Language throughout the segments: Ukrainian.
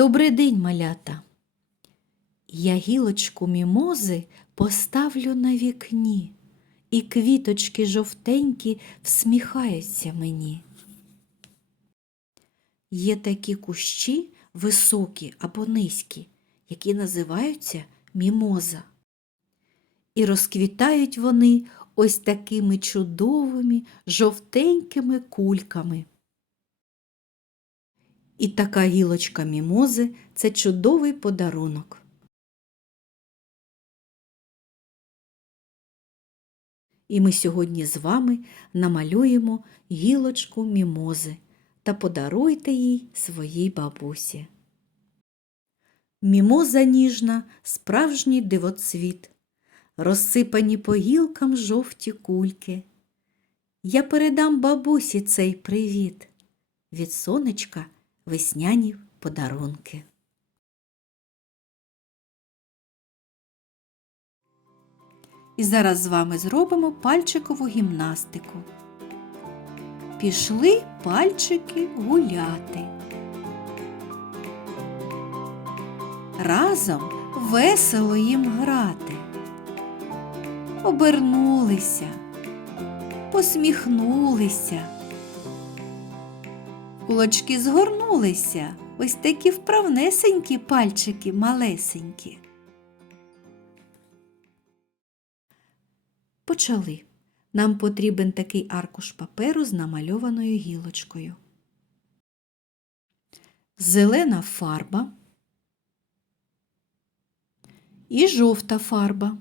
Добрий день, малята. Я гілочку мімози поставлю на вікні, і квіточки жовтенькі всміхаються мені. Є такі кущі високі або низькі, які називаються мімоза. І розквітають вони ось такими чудовими жовтенькими кульками. І така гілочка мімози це чудовий подарунок. І ми сьогодні з вами намалюємо гілочку мімози та подаруйте їй своїй бабусі. Мімоза ніжна, справжній дивоцвіт, розсипані по гілкам жовті кульки. Я передам бабусі цей привіт від сонечка весняні подарунки. І зараз з вами зробимо пальчикову гімнастику. Пішли пальчики гуляти. Разом весело їм грати. Обернулися, посміхнулися. Кулачки згорнулися, ось такі вправнесенькі пальчики малесенькі. Почали. Нам потрібен такий аркуш паперу з намальованою гілочкою. Зелена фарба і жовта фарба.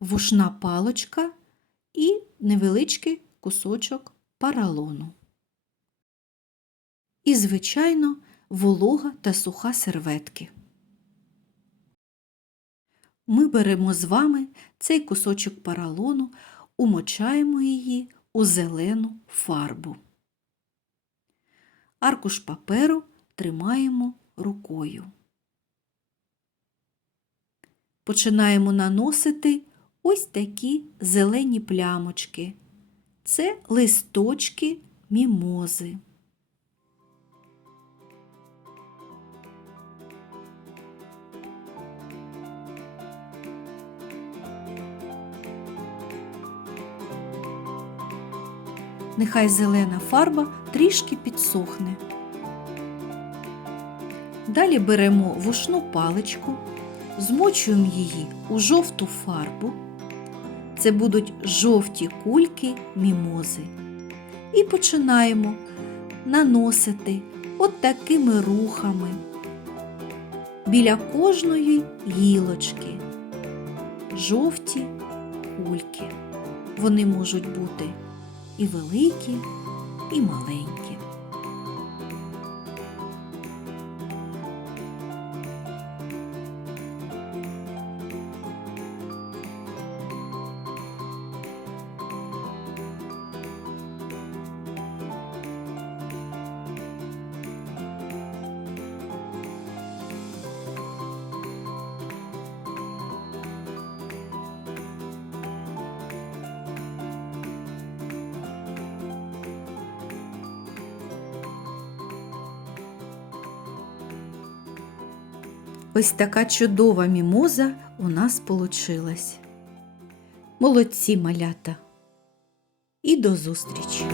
Вушна палочка і невеличкий кусочок паралону. І, звичайно, волога та суха серветки. Ми беремо з вами цей кусочок паралону, умочаємо її у зелену фарбу. Аркуш паперу тримаємо рукою. Починаємо наносити ось такі зелені плямочки. Це листочки мімози. Нехай зелена фарба трішки підсохне. Далі беремо вушну паличку, змочуємо її у жовту фарбу. Це будуть жовті кульки мімози. І починаємо наносити от такими рухами біля кожної гілочки. Жовті кульки. Вони можуть бути і великі, і маленькі. Ось така чудова мімоза у нас получилась. Молодці малята. І до зустрічі!